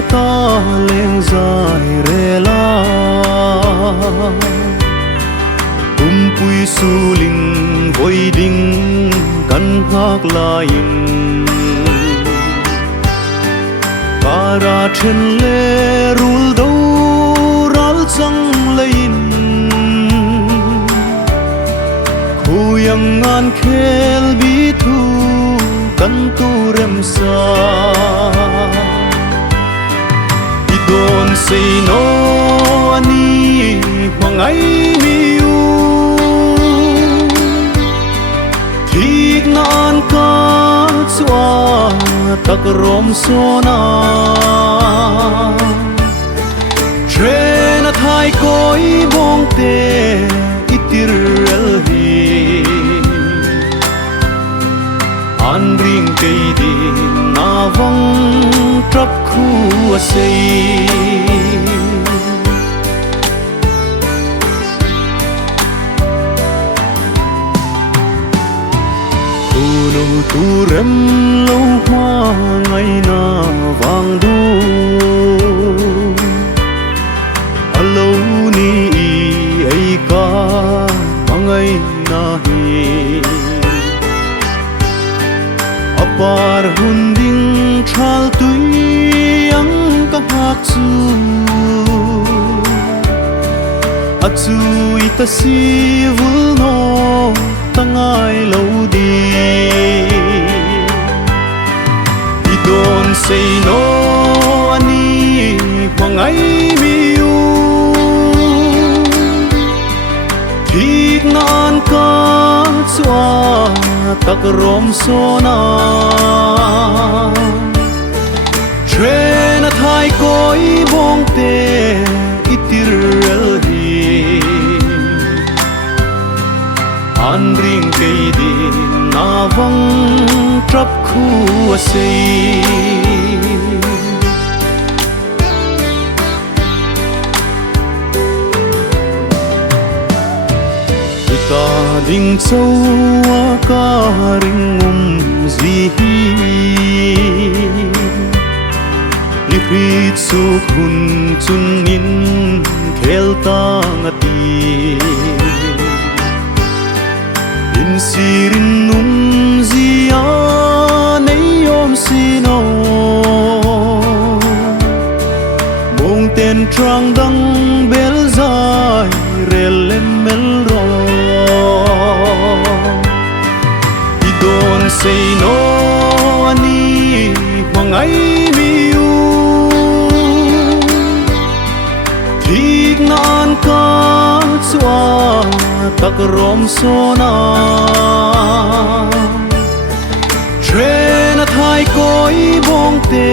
khata leng dài rela pui su linh voi ding kan hak lain para chen le rul do ral chang lein khuyang ngan khel bi thu kan tu rem sa idon say no ani mangai mi thik nan ka chua tak rom sona train a thai koi bong te itir el hi an ring kei di na vong trap khu a sei tu rem lâu hoa ngày na vàng du lâu ni ai ca ngày na hi apar hunding chal tui ang kahak chu achu ita si vul no tangai lâu đi idon say no ani mangai mi u thik nan ka chua tak rom sona train a thai koi bong te itir el hi an ring kei di na vong trap khu a sei ita ding châu a ka ring zi hi li hrit su khun chun in khel tang ati sirin zia nei om sino mong ten trang dang bel zai relem mel ro idon say no ani mangai mi u thik nan ka chua tak rom sona train a thai koi bong te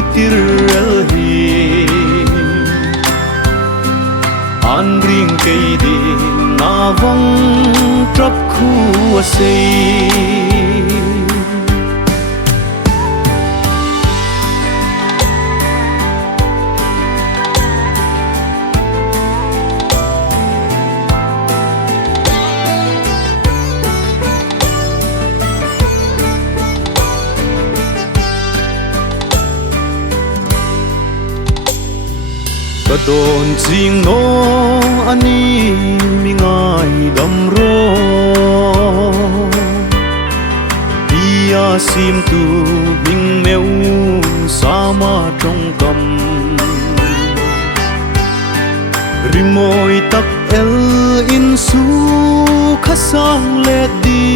itir el hi an ring kei di na vong trap khu a sei don jing no ani mi ngai dam ro dia sim tu ming meu sama trong kam rimoi tak el in su khasang le di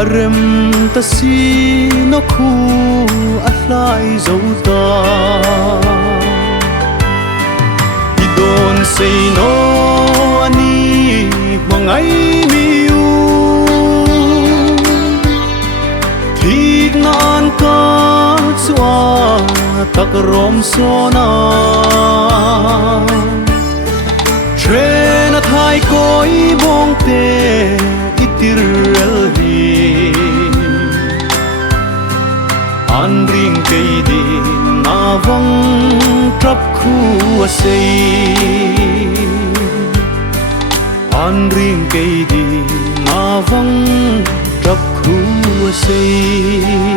arem ta si no khu ahlai zauta idon say no ani mangai mi u thik nan ka chua tak rom sona train a thai koi bong te itir el hi an ring kei di na vong trap khu a sei an ring kei di na vong trap khu a sei